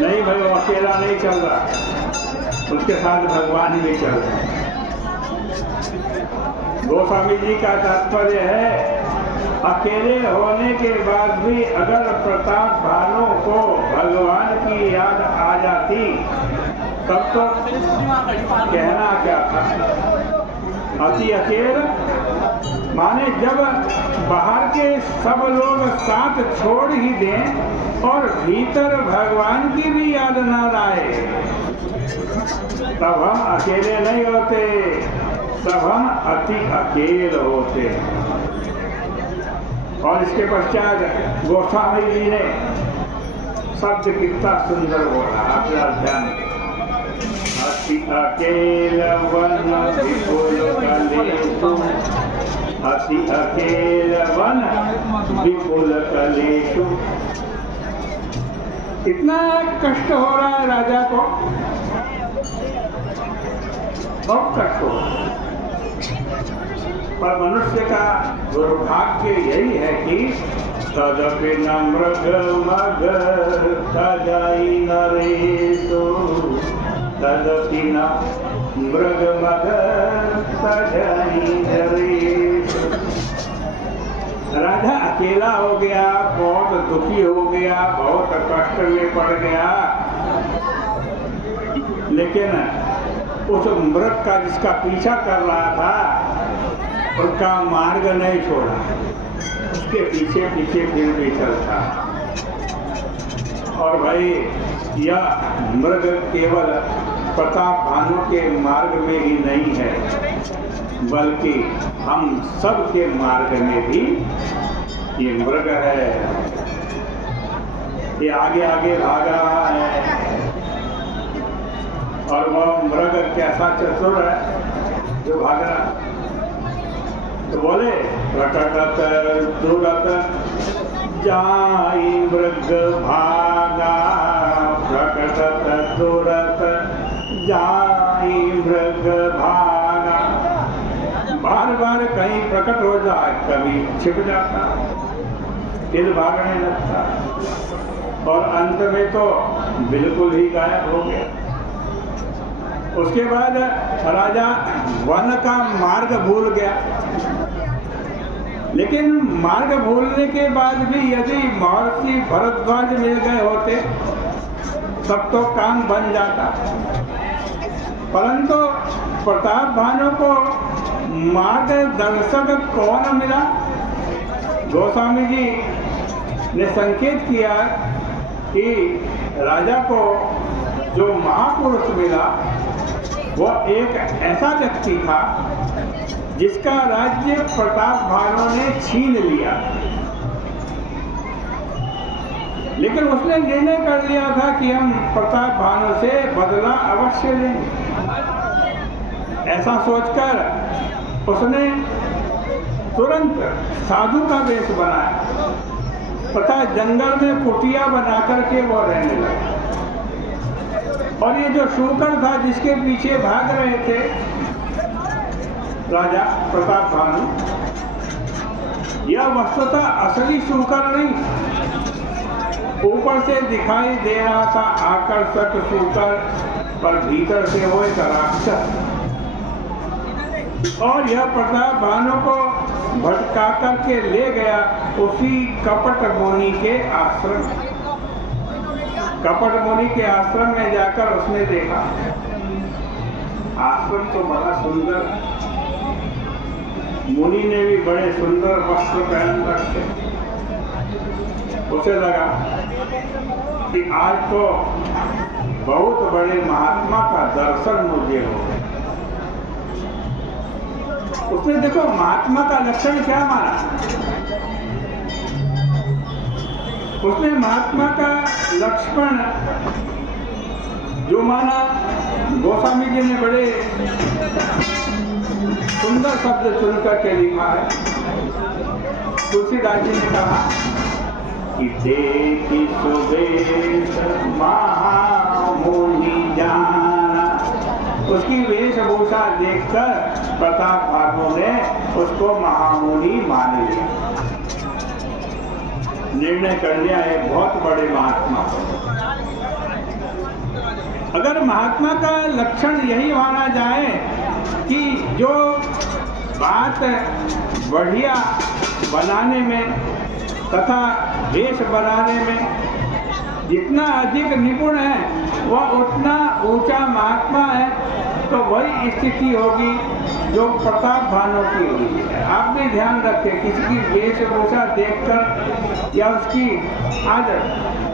नहीं भाई, वो अकेला नहीं चल रहा, उसके साथ भगवान भी चल रहे हैं। गोस्वामी जी का तात्पर्य है, अकेले होने के बाद भी अगर प्रताप भानु को भगवान की याद आ जाती तब तो कहना क्या था। अति अकेला माने जब बाहर के सब लोग साथ छोड़ ही दें और भीतर भगवान की भी याद ना आए, तब हम अकेले नहीं होते, तब हम अति अकेले होते। और इसके पश्चात गोस्वामी जी ने शब्द कितना सुंदर बोला, अपना ध्यान। अति अकेल वन विपुल कलेषु, अति अकेल वन विपुल कलेषु। इतना कष्ट हो रहा है राजा को, बहुत कष्ट हो रहा है। पर मनुष्य का दुर्भाग्य यही है कि तदपि न मृग मग तजाई नरेशो, तदपि न मृग मग तजाई नरेशो। राजा अकेला हो गया, बहुत दुखी हो गया, बहुत कष्ट में पड़ गया, लेकिन उस मृग का जिसका पीछा कर रहा था उसका मार्ग नहीं छोड़ा, उसके पीछे पीछे फिर भी चलता। और भाई यह मृग केवल प्रताप भानु के मार्ग में ही नहीं है, बल्कि हम सब के मार्ग में भी ये मृग है। ये आगे आगे भाग रहा है और वह मृग कैसा चतुर है जो भाग रहा है। तो बोले प्रकटत दुरत जाई मृग भागा, प्रकटत दुरत जाई मृग भागा। बार बार कहीं प्रकट हो जाए, कभी छिप जाता, फिर भागने लगता और अंत में तो बिल्कुल ही गायब हो गया। उसके बाद राजा वन का मार्ग भूल गया, लेकिन मार्ग भूलने के बाद भी यदि महर्षि भरद्वाज मिल गए होते तब तो काम बन जाता। परंतु प्रताप भानु को मार्गदर्शक कौन मिला? गोस्वामी जी ने संकेत किया कि राजा को जो महापुरुष मिला वह एक ऐसा व्यक्ति था जिसका राज्य प्रताप भानु ने छीन लिया, लेकिन उसने निर्णय कर लिया था कि हम प्रताप भानु से बदला अवश्य लेंगे। ऐसा सोचकर उसने तुरंत साधु का वेश बनाया तथा जंगल में कुटिया बना करके वो रहने लगा। और ये जो शूकर था जिसके पीछे भाग रहे थे राजा प्रताप भानु, यह वस्तुतः असली शूकर नहीं, ऊपर से दिखाई दे रहा था आकर्षक शूकर, पर भीतर से वो एक राक्षस। और यह प्रताप भानु को भटका करके ले गया उसी कपट मुनि के आश्रम। कपट मुनि के आश्रम में जाकर उसने देखा आश्रम तो बड़ा सुंदर, मुनि ने भी बड़े सुंदर वस्त्र पहन रखे। उसे लगा कि आज तो बहुत बड़े महात्मा का दर्शन मुझे हो। उसने देखो महात्मा का लक्षण क्या माना, उसने महात्मा का लक्षण जो माना, गोस्वामी जी ने बड़े सुंदर शब्द चुनकर के लिखा है। तुलसीदास जी ने कहा कि देखी सुवेश महामुनि जाना, उसकी वेशभूषा देखकर प्रताप भानु ने उसको महामुनि मान लिया, निर्णय कर लिया है बहुत बड़े महात्मा। अगर महात्मा का लक्षण यही माना जाए कि जो बात बढ़िया बनाने में तथा देश बनाने में जितना अधिक निपुण है वह उतना ऊंचा महात्मा है, तो वही स्थिति होगी जो प्रताप भानु की हुई है। आप भी ध्यान रखें, किसी की वेशभूषा देखकर या उसकी आदत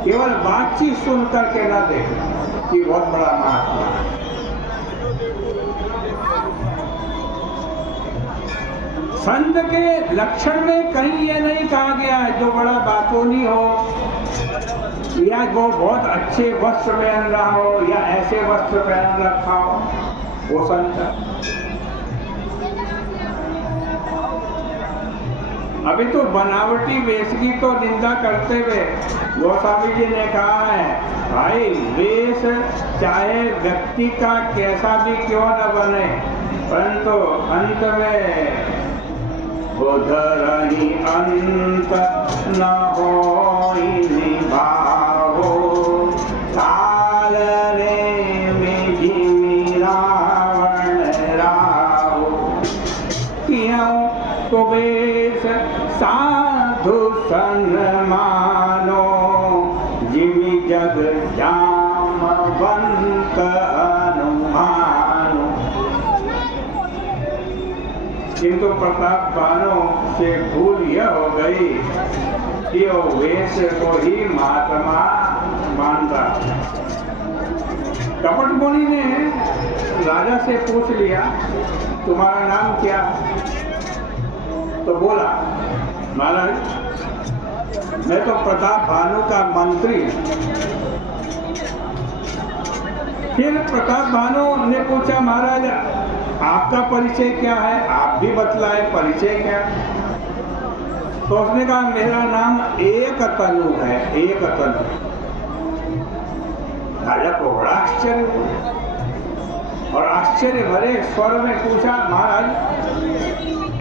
केवल बातचीत सुन करके न देखें कि बहुत बड़ा महात्मा है। संत के लक्षण में कहीं ये नहीं कहा गया है जो बड़ा बातूनी हो या वो बहुत अच्छे वस्त्र पहन रहा हो या ऐसे वस्त्र पहन रखा हो, वो संत। अभी तो बनावटी वेश की तो निंदा करते हुए गोस्वामी जी ने कहा है, भाई वेश चाहे व्यक्ति का कैसा भी क्यों न बने, परंतु अंत में उधरहि अंत न होई निभाओ, चालने में जिमि रावण राहो, क्यों तो वेश साधु सन्मानो, जिमि जग जामवंत अनुमानो। किंतु प्रताप भानु से भूल यह हो गई कि वो वेश को ही महात्मा मानता। कपट मुनि ने राजा से पूछ लिया, तुम्हारा नाम क्या? तो बोला, महाराज मैं तो प्रताप भानु का मंत्री हूं। फिर प्रताप भानु ने पूछा, महाराज आपका परिचय क्या है? आप भी बतलाए परिचय क्या? तो उसने कहा, मेरा नाम एक तनु है, एक तनु। राजा को बड़ा आश्चर्य हुआ और आश्चर्य भरे स्वर में पूछा, महाराज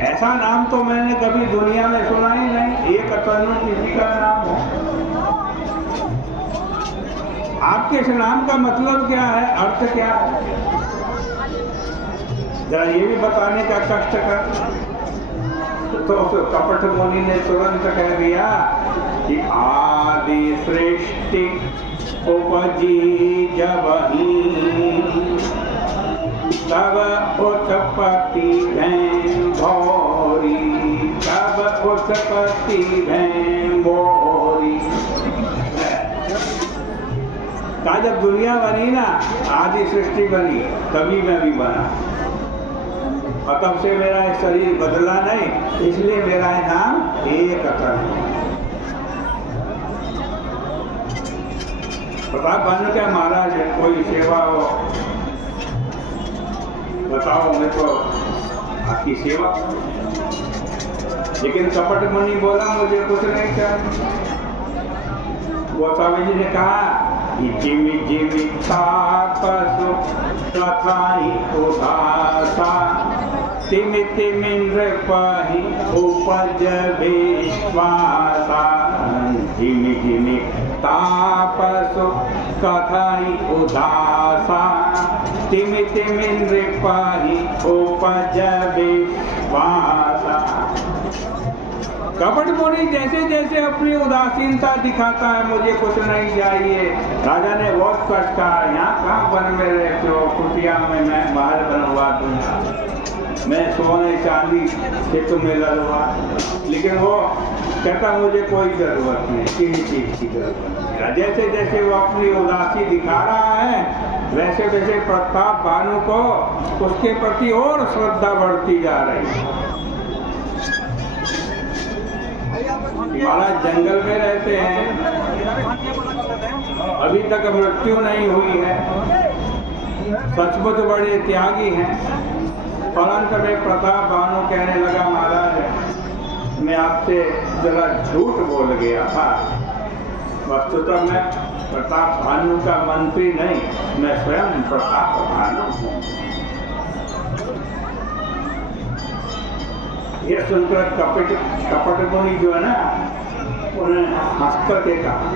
ऐसा नाम तो मैंने कभी दुनिया में सुना ही नहीं, एक तनु किसी का नाम हो। आपके इस नाम का मतलब क्या है, अर्थ क्या है? जरा ये भी बताने का कष्ट कर। तो उस कपट मुनि ने तुरंत कह दिया कि आदि सृष्टि उपजी जबहि, तब उत्पत्ति भैं भौरी, तब उत्पत्ति भैं भौरी। कहा जब दुनिया बनी ना, आदि सृष्टि बनी, तभी मैं भी बना, और तब से मेरा शरीर बदला नहीं, इसलिए मेरा नाम एक तनु। प्रताप भानु क्या महाराज है, कोई सेवा हो बताओ, मैं तो आपकी सेवा। लेकिन कपट मुनि बोला, मुझे कुछ नहीं चाहिए। गोस्वामी जी ने कहा कि जिमि जिमि तापसु तथाहि उदासा, तिमि तिमि नृपहि उपज विश्वासा। जिमि जिमि तापसु तथाहि उदासा, तिमि तिमि नृपहि उपज विश्वासा। कपट मुनि जैसे जैसे अपनी उदासीनता दिखाता है, मुझे कुछ नहीं चाहिए। राजा ने बहुत कष्ट कहा, यहाँ कहाँ वन में रहते हो, कुटिया में मैं महल बनवा दूंगा, मैं सोने चांदी से तुम्हें लड़वा। लेकिन वो कहता मुझे कोई जरूरत नहीं, किसी चीज की जरूरत नहीं। जैसे जैसे वो अपनी उदासी दिखा रहा है, वैसे वैसे प्रताप भानु को उसके प्रति और श्रद्धा बढ़ती जा रही है। महाराज जंगल में रहते हैं, अभी तक मृत्यु नहीं हुई है, सचमुच बड़े त्यागी हैं। परंतु में प्रताप भानु कहने लगा, महाराज मैं आपसे जरा झूठ बोल गया था, वस्तुतः मैं प्रताप भानु का मंत्री नहीं, मैं स्वयं प्रताप भानु हूँ। यह सुनकर कपट मुनि जो है ना, उन्हें हंस करके कहा,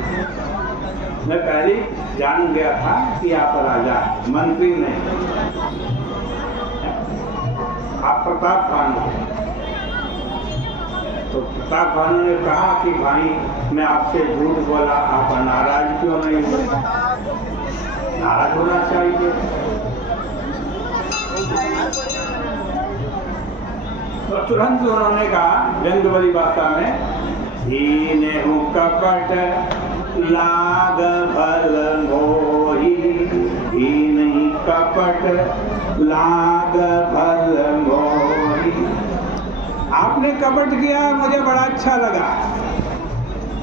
मैं पहले जान गया था कि आप राजा हैं, मंत्री नहीं, आप प्रताप भानु। तो प्रताप भानु ने कहा कि भाई मैं आपसे झूठ बोला, आप नाराज क्यों नहीं हुए? नाराज होना चाहिए। तो तुरंत उन्होंने कहा व्यंग वाली भाषा में, दीने हूँ कपट लाग भल मोही, दीन कपट लाग भल मोही। आपने कपट किया, मुझे बड़ा अच्छा लगा,